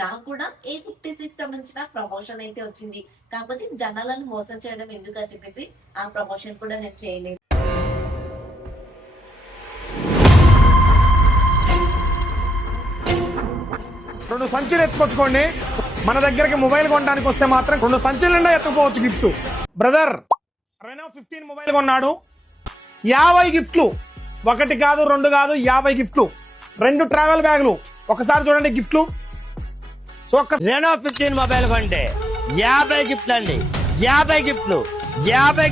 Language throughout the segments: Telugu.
నాకు కూడా A56 సంబంధించిన ప్రమోషన్ అయితే వచ్చింది. కాకపోతే జనాలను మోసం చేయడం ఎందుకు అని చెప్పేసి ఆ ప్రమోషన్ కూడా నేను చేయలేదు. రెండు సంచులు ఎత్తుకొచ్చుకోండి. మన దగ్గరికి మొబైల్ కొనడానికి వస్తే మాత్రం 2 సంచుల నిండా ఎత్తుకోవచ్చు గిఫ్ట్స్. బ్రదర్ రెనో 15 మొబైల్ కొన్నాడు, 50 గిఫ్ట్లు. 1 కాదు 2 కాదు 50 గిఫ్ట్లు. 2 ట్రావెల్ బ్యాగులు. ఒకసారి చూడండి గిఫ్ట్లు. సో రెనో 15 మొబైల్ కొంటే 50 గిఫ్ట్లు అండి. 50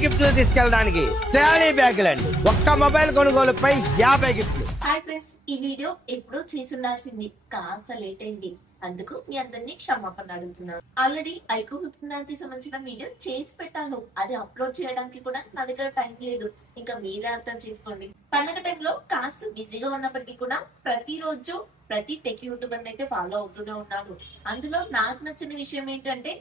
గిఫ్ట్లు తీసుకెళ్ళడానికి ట్రాలీ బ్యాగులు అండి. ఒక్క మొబైల్ కొనుగోలుపై 50 గిఫ్ట్లు. హాయ్ ఫ్రెండ్స్, ఈ వీడియో ఎప్పుడో చేసి ఉండాల్సింది, కాస్త లేట్ అయింది. అందుకు మీ అందరినీ క్షమాపణ అడుగుతున్నాను. ఆల్రెడీ ఐక్యూ 59 కి సంబంధించిన వీడియో చేసి పెట్టాను. అది అప్లోడ్ చేయడానికి కూడా నా దగ్గర టైం లేదు. ఇంకా మీరే అర్థం చేసుకోండి. పండగ టైంలో కాస్త బిజీగా ఉన్నప్పటికీ కూడా ప్రతిరోజు ప్రతి టెక్ యూట్యూబర్ అయితే ఫాలో అవుతూనే ఉన్నాను. అందులో నాకు నచ్చిన విషయం ఏంటంటే,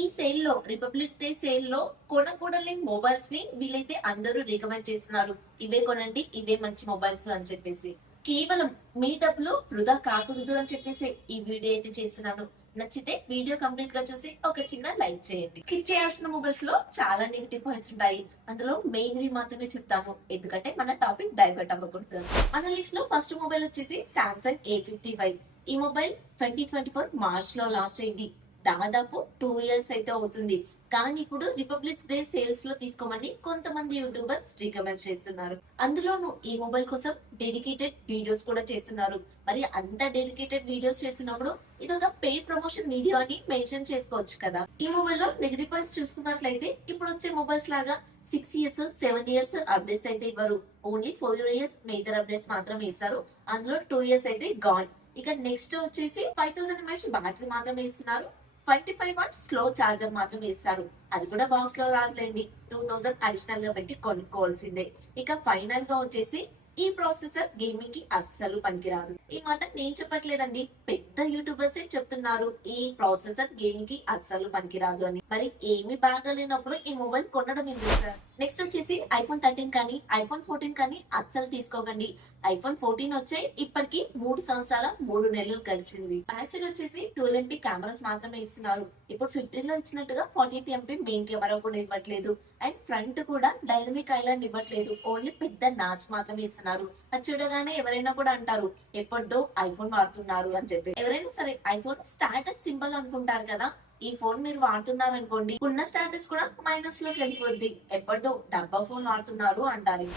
ఈ సేల్ లో రిపబ్లిక్ డే సేల్ లో కొనకూడని మొబైల్స్ ని వీలైతే అందరూ రికమెండ్ చేస్తున్నారు. ఇవే కొనండి, ఇవే మంచి మొబైల్స్ అని చెప్పేసి. కేవలం మీ డబ్బులు వృధా కాకూడదు అని చెప్పేసి ఈ వీడియో అయితే చేస్తున్నాను. నచ్చితే వీడియో కంప్లీట్ గా చూసి ఒక చిన్న లైక్ చేయండి. స్కిప్ చేయాల్సిన మొబైల్స్ లో చాలా నెగిటివ్ పాయింట్స్ ఉంటాయి. అందులో మెయిన్ వి మాత్రమే చెప్తాము, ఎందుకంటే మన టాపిక్ డైవర్ట్ అవ్వకూడదు. మన లిస్ట్ లో ఫస్ట్ మొబైల్ వచ్చేసి సామ్సంగ్ A55. ఈ మొబైల్ 2024 మార్చ్ లో లాంచ్ అయింది. దాదాపు 2 ఇయర్స్ అయితే అవుతుంది. కానీ ఇప్పుడు రిపబ్లిక్ డే సేల్స్ లో తీసుకోమని కొంతమంది యూట్యూబర్స్ రికమెండ్ చేస్తున్నారు. అందులోనూ ఈ మొబైల్ కోసం డెడికేటెడ్ వీడియోస్ కూడా చేస్తున్నారు. మరి అంత డెడికేటెడ్ వీడియోస్ చేస్తున్నప్పుడు ఇది ఒక పెయిడ్ ప్రమోషన్ వీడియో అని మెన్షన్ చేసుకోవచ్చు కదా. ఈ మొబైల్ లో నెగిటివ్ పాయింట్స్ చూసుకున్నట్లయితే, ఇప్పుడు వచ్చే మొబైల్స్ లాగా 6 ఇయర్స్ 7 ఇయర్స్ అప్డేట్స్ అయితే ఇవ్వరు. ఓన్లీ 4 ఇయర్స్ మేజర్ అప్డేట్స్ మాత్రమే ఇస్తారు. అందులో 2 ఇయర్స్ అయితే గాన్. ఇక నెక్స్ట్ వచ్చేసి 5000 mAh బ్యాటరీ మాత్రమే ఇస్తున్నారు. 25 వాట్ స్లో చార్జర్ మాత్రమే ఇస్తారు. అది కూడా బాక్స్ లో రాదులేండి, 2000 అడిషనల్ గా పెట్టి కొనుక్కోవాల్సిందే. ఇక ఫైనల్ గా వచ్చేసి ఈ ప్రాసెసర్ గేమింగ్ కి అస్సలు పనికిరాదు. ఈ మాట నేను చెప్పట్లేదండి, పెద్ద యూట్యూబర్సే చెప్తున్నారు ఈ ప్రాసెసర్ గేమింగ్ కి అస్సలు పనికిరాదు అని. మరి ఏమి బాగాలేనప్పుడు ఈ మొబైల్ కొనడం ఎందుకు సార్? నెక్స్ట్ వచ్చేసి iPhone 13 కానీ iPhone 14 కానీ అస్సలు తీసుకోకండి. iPhone 14 వచ్చే ఇప్పటికి 3 సంవత్సరాల 3 నెలలు గడిచింది. బ్యాక్ సైడ్ వచ్చేసి 12 MP కెమెరాస్ మాత్రమే ఇస్తున్నారు. ఇప్పుడు 15 లో ఇచ్చినట్టుగా 48 MP మెయిన్ కెమెరా కూడా ఇవ్వట్లేదు. అండ్ ఫ్రంట్ కూడా డైనమిక్ ఐలాండ్ ఇవ్వట్లేదు. ఓన్లీ పెద్ద నాచ్ మాత్రమే ఇస్తున్నారు. అది చూడగానే ఎవరైనా కూడా అంటారు ఎప్పటిదో ఐఫోన్ వాడుతున్నారు అని చెప్పి. ఎవరైనా సరే ఐఫోన్ స్టాటస్ సింబల్ అనుకుంటారు కదా. ఈ ఫోన్ మీరు వాడుతున్నారు అనుకోండి, ఉన్న స్టాటస్ కూడా మైనస్ లోకి వెళ్ళిపోద్ది. ఎప్పటిదో డబ్బా ఫోన్ వాడుతున్నారు అంటారు.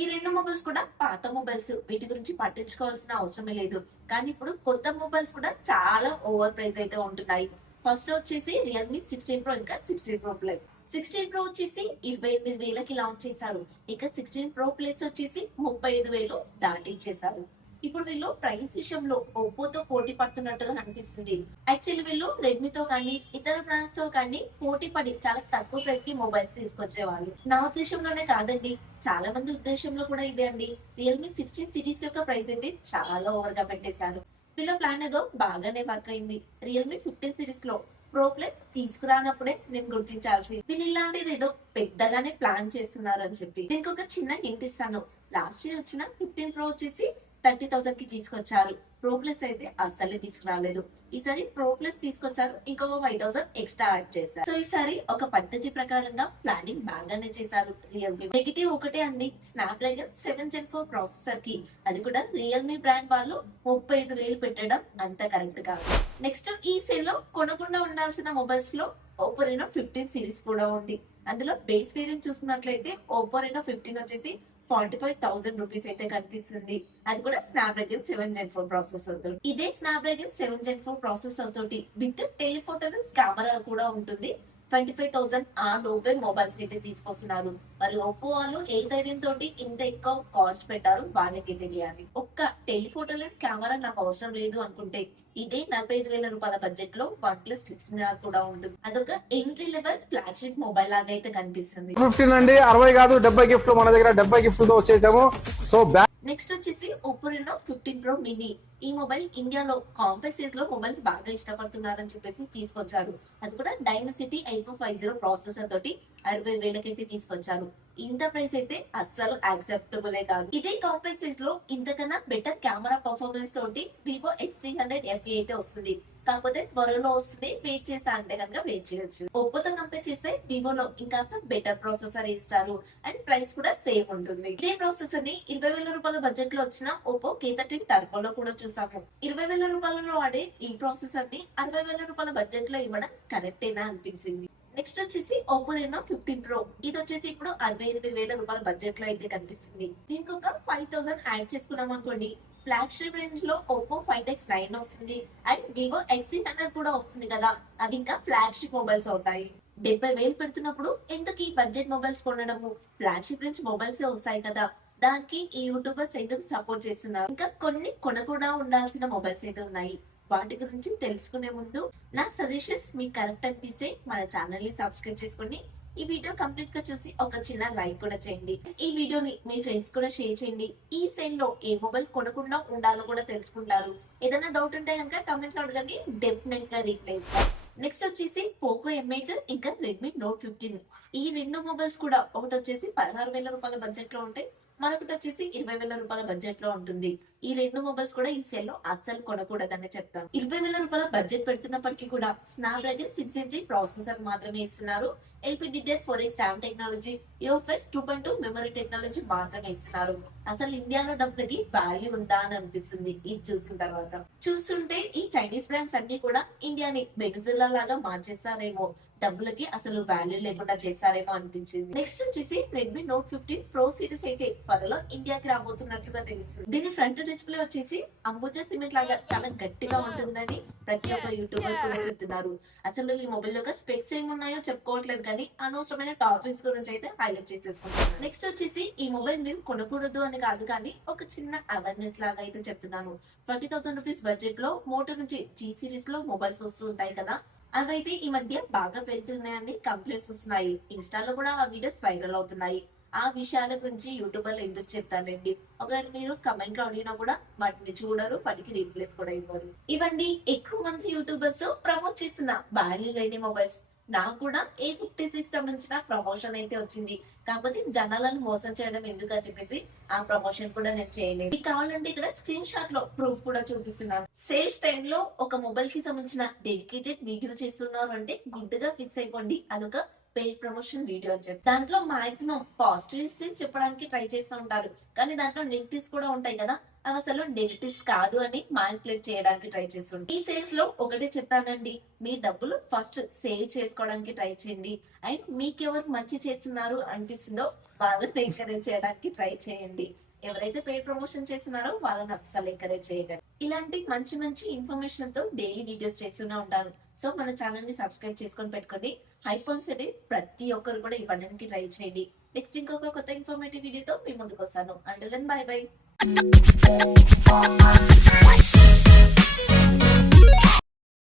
ఈ 2 మొబైల్స్ కూడా పాత మొబైల్స్, వీటి గురించి పట్టించుకోవాల్సిన అవసరమే లేదు. కానీ ఇప్పుడు కొత్త మొబైల్స్ కూడా చాలా ఓవర్ ప్రైస్ అయితే ఉంటున్నాయి. ఫస్ట్ వచ్చేసి రియల్మీ 16 Pro ఇంకా 16 Pro Plus. 16 Pro వచ్చేసి 28,000కి లాంచ్ చేశారు. ఇక 16 Pro Plus వచ్చేసి 35,000 దాటించేశారు. ఇప్పుడు వీళ్ళు ప్రైస్ విషయంలో ఒప్పోతో పోటీ పడుతున్నట్టుగా అనిపిస్తుంది. యాక్చువల్లీ వీళ్ళు రెడ్మీతో కానీ ఇతర బ్రాండ్స్ తో కానీ పోటీ పడి చాలా తక్కువ ప్రైస్ కి మొబైల్స్ తీసుకొచ్చేవాళ్ళు. నా ఉద్దేశంలోనే కాదండి, చాలా మంది ఉద్దేశంలో కూడా ఇదే అండి. రియల్మీ 16 సిరీస్ యొక్క ప్రైస్ అయితే చాలా ఓవర్ గా పెట్టేశారు. వీళ్ళ ప్లాన్ ఏదో బాగానే వర్క్ అయింది. రియల్మీ 15 సిరీస్ లో ప్రో ప్లస్ తీసుకురానప్పుడే నేను గుర్తించాల్సి, వీళ్ళు ఇలాంటిది ఏదో పెద్దగానే ప్లాన్ చేస్తున్నారు అని చెప్పి. దీనికి ఒక చిన్న హింట్ ఇస్తాను. లాస్ట్ ఇయర్ వచ్చిన 15 Pro వచ్చేసి 30,000 కి తీసుకొచ్చారు. ప్రో ప్లస్ అయితే అస్సలే తీసుకురాలేదు. ఈసారి ప్రో ప్లస్ తీసుకొచ్చారు, ఇంకొక 5,000 ఎక్స్ట్రా యాడ్ చేశారు. సో ఈసారి ఒక పద్ధతి ప్రకారంగా ప్లానింగ్ బాగానే చేశారు రియల్మీ. నెగిటివ్ ఒకటే అండి, స్నాప్డ్రాగన్ 7 Gen 4 ప్రాసెసర్ కి, అది కూడా రియల్మీ బ్రాండ్ వాళ్ళు 35,000 పెట్టడం అంత కరెక్ట్ కాదు. నెక్స్ట్ ఈ సేల్ లో కొనకుండా ఉండాల్సిన మొబైల్స్ లో ఓపో రెనో 15 సిరీస్ కూడా ఉంది. అందులో బేస్ వేరియంట్ చూసుకున్నట్లయితే ఓపో రెనో 15 వచ్చేసి 45,000 రూపీస్ అయితే కనిపిస్తుంది. అది కూడా స్నాప్డ్రాగన్ 7 Gen 4 ప్రాసెసర్ తోటి. ఇదే స్నాప్డ్రాగన్ 7 Gen 4 ప్రాసెసర్ తోటి విత్ టెలిఫోటోస్ కెమెరా కూడా ఉంటుంది. 25,000 ఆ లోపే మొబైల్స్ అయితే తీసుకొస్తున్నారు. మరి ఒప్పో వాళ్ళు ఏ ధైర్యం తోటి ఇంత ఎక్కువ కాస్ట్ పెట్టారు వాళ్ళకి తెలియాలి. ఒక్క టెలిఫోటోలెన్స్ కెమెరా నాకు అవసరం లేదు అనుకుంటే ఇదే 45,000 రూపాయల బడ్జెట్ లో OnePlus 15R కూడా ఉంటుంది. అదొక ఎంట్రీ లెవెల్ ఫ్లాగ్షిప్ మొబైల్ లాగా అయితే కనిపిస్తుంది. 15 అండి, 60 కాదు 70 గిఫ్ట్లు. మన దగ్గర 70 గిఫ్ట్లతో వచ్చేసాము. సో నెక్స్ట్ వచ్చేసి ఒప్పో రెనో 15 Pro మినీ. ఈ మొబైల్ ఇండియాలో కాంపాక్ట్ సైజ్ లో మొబైల్స్ బాగా ఇష్టపడుతున్నారని చెప్పేసి తీసుకొచ్చారు. అది కూడా డైమెన్సిటీ 8450 ప్రాసెసర్ తోటి 60,000కి అయితే తీసుకొచ్చారు. ఇంత ప్రైస్ అయితే అస్సలు యాక్సెప్టబులే కాదు. ఇదే కాంపాక్ట్ సైజ్ లో ఇంతకన్నా బెటర్ కెమెరా పర్ఫార్మెన్స్ తోటి వివో X300 FE అయితే వస్తుంది. కాకపోతే త్వరలో వస్తుంది, వెయిట్ చేసా అంటే కనుక వెయిట్ చేయొచ్చు. ఒప్పోతో కంపేర్ చేస్తే వివోలో ఇంకా బెటర్ ప్రాసెసర్ ఇస్తారు అండ్ ప్రైస్ కూడా సేమ్ ఉంటుంది. ఇదే ప్రాసెసర్ ని 20,000 రూపాయల బడ్జెట్ లో వచ్చిన ఒప్పో K13 టర్బోలో కూడా చూసాము. 20,000 రూపాయలలో వాడే ఈ ప్రాసెసర్ ని 60,000 రూపాయల బడ్జెట్ లో ఇవ్వడం కరెక్టేనా అనిపించింది. నెక్స్ట్ వచ్చేసి Oppo Reno 15 Pro. ఇది వచ్చేసి ఇప్పుడు 68,000 రూపాయల బడ్జెట్ లో అయితే కనిపిస్తుంది. దీనికి ఒక 5,000 యాడ్ చేసుకున్నాం అనుకోండి, ఫ్లాగ్షిప్ రేంజ్ లో Oppo 5X9 వస్తుంది అండ్ Vivo X300 కూడా వస్తుంది కదా, అవి ఇంకా ఫ్లాగ్షిప్ మొబైల్స్ అవుతాయి. 70,000 పెడుతున్నప్పుడు ఎందుకు ఈ బడ్జెట్ మొబైల్స్ కొనడము, ఫ్లాగ్షిప్ రేంజ్ మొబైల్స్ వస్తాయి కదా, దానికి ఈ యూట్యూబర్స్ ఎందుకు సపోర్ట్ చేస్తున్నారు. ఇంకా కొన్ని కొనకుండా ఉండాల్సిన మొబైల్స్ అయితే ఉన్నాయి. వాటి గురించి తెలుసుకునే ముందు నా సజెషన్స్ మీకు కరెక్ట్ అనిపిస్తే మన ఛానల్ ని సబ్స్క్రైబ్ చేసుకోండి. ఈ వీడియో కంప్లీట్ గా చూసి ఒక చిన్న లైక్ కూడా చేయండి. ఈ వీడియోని మీ ఫ్రెండ్స్ కూడా షేర్ చేయండి. ఈ సేల్ లో ఏ మొబైల్ కొనకుండా ఉండాలో కూడా తెలుసుకుంటారు. ఏదైనా డౌట్ ఉంటే కనుక కమెంట్ లో అడగండి, డెఫినెట్ గా రిప్లై ఇస్తాను. నెక్స్ట్ వచ్చేసి Poco M8 ఇంకా Redmi Note 15. ఈ రెండు మొబైల్స్ కూడా ఒకటి వచ్చేసి 16,000 రూపాయల బడ్జెట్ లో ఉంటాయి, మరొకటి వచ్చేసి 20,000 రూపాయల బడ్జెట్ లో ఉంటుంది. ఈ రెండు మొబైల్స్ కూడా ఈ సేల్ లో అస్సలు కొనకూడదని చెప్తాను. 20,000 రూపాయల బడ్జెట్ పెడుతున్నప్పటికీ కూడా స్నాప్డ్రాగన్ 6 ప్రాసెసర్ మాత్రమే ఇస్తున్నారు. LPDDR4X RAM technology, UFS 2.2 memory technology మాత్రమే ఇస్తున్నారు. అసలు ఇండియాలో డబ్బులకి వాల్యూ ఉందా అని అనిపిస్తుంది ఇది చూసిన తర్వాత. చూస్తుంటే ఈ చైనీస్ బ్రాండ్స్ అన్ని కూడా ఇండియాని వెనుజులా లాగా మార్చేస్తారేమో, డబ్బులకి అసలు వాల్యూ లేకుండా చేస్తారేమో అనిపించింది. నెక్స్ట్ వచ్చేసి Redmi Note 15 Pro సిరీస్ అయితే త్వరలో ఇండియాకి రాబోతున్నట్లుగా తెలుస్తుంది. దీని ఫ్రంట్ డిస్ప్లే వచ్చేసి అంబుజా సిమెంట్ లాగా చాలా గట్టిగా ఉంటుందని ప్రతి ఒక్క యూట్యూబర్ కూడా చెప్తున్నారు. అసలు ఈ మొబైల్ యొక్క స్పెక్స్ ఏమున్నాయో చెప్పుకోవట్లేదు కానీ అనవసరమైన టాపిక్స్ గురించి అయితే హైలైట్ చేసేసుకుంటున్నాను. నెక్స్ట్ వచ్చేసి ఈ మొబైల్ మీరు కొనకూడదు అని కాదు కానీ ఒక చిన్న అవేర్నెస్ లాగా అయితే చెప్తున్నాను. 20,000 రూపీస్ బడ్జెట్ లో మోటో నుంచి G సిరీస్ లో మొబైల్స్ వస్తూ ఉంటాయి కదా, అవైతే ఈ మధ్య బాగా వెళ్తున్నాయని కంప్లైంట్స్ వస్తున్నాయి. ఇన్స్టాలో కూడా ఆ వీడియోస్ వైరల్ అవుతున్నాయి. ఆ విషయాల గురించి యూట్యూబర్లు ఎందుకు చెప్తారండి, ఒకవేళ మీరు కమెంట్ లో అడిగినా కూడా వాటిని చూడరు, వాటికి రీప్లేస్ కూడా ఇవ్వరు. ఇవన్నీ ఎక్కువ మంది యూట్యూబర్స్ ప్రమోట్ చేస్తున్న వాల్యూ లేని మొబైల్స్. నాకు కూడా A56 సంబంధించిన ప్రమోషన్ అయితే వచ్చింది, కాకపోతే జనాలను మోసం చేయడం ఎందుకు అని చెప్పేసి ఆ ప్రమోషన్ కూడా నేను చేయలేదు. మీకు కావాలంటే ఇక్కడ స్క్రీన్ షాట్ లో ప్రూఫ్ కూడా చూపిస్తున్నాను. సేల్స్ టైమ్ లో ఒక మొబైల్ కి సంబంధించిన డెడికేటెడ్ వీడియో చేస్తున్నారు అంటే గుడ్ గా ఫిక్స్ అయిపోండి, అదొక పెయిడ్ ప్రమోషన్ వీడియో అని చెప్పి. దాంట్లో మాక్సిమం పాజిటివ్స్ చెప్పడానికి ట్రై చేస్తూ ఉంటారు, కానీ దాంట్లో నెగిటివ్స్ కూడా ఉంటాయి కదా, అవి అసలు నెగిటివ్స్ కాదు అని మానిపులేట్ చేయడానికి ట్రై చేస్తుంటారు. ఈ సేల్స్ లో ఒకటే చెప్తానండి, మీ డబ్బులు ఫస్ట్ సేవ్ చేసుకోవడానికి ట్రై చేయండి అండ్ మీకు ఎవరు మంచి చేస్తున్నారు అనిపిస్తుందో వాళ్ళని ఎంకరేజ్ చేయడానికి ట్రై చేయండి. ఎవరైతే పెయిడ్ ప్రమోషన్ చేస్తున్నారో వాళ్ళని అస్సలు ఎంకరేజ్ చేయకండి. ఇలాంటి మంచి మంచి ఇన్ఫర్మేషన్ తో డైలీ వీడియోస్ చేస్తూనే ఉంటాను. సో మన ఛానల్ ని సబ్స్క్రైబ్ చేసుకొని పెట్టుకోండి. హైపోన్స్ అయితే ప్రతి ఒక్కరు కూడా ఇవ్వడానికి ట్రై చేయండి. నెక్స్ట్ ఇంకొక కొత్త ఇన్ఫర్మేటివ్ వీడియోతో మీ ముందుకు వస్తాను. Until then bye by.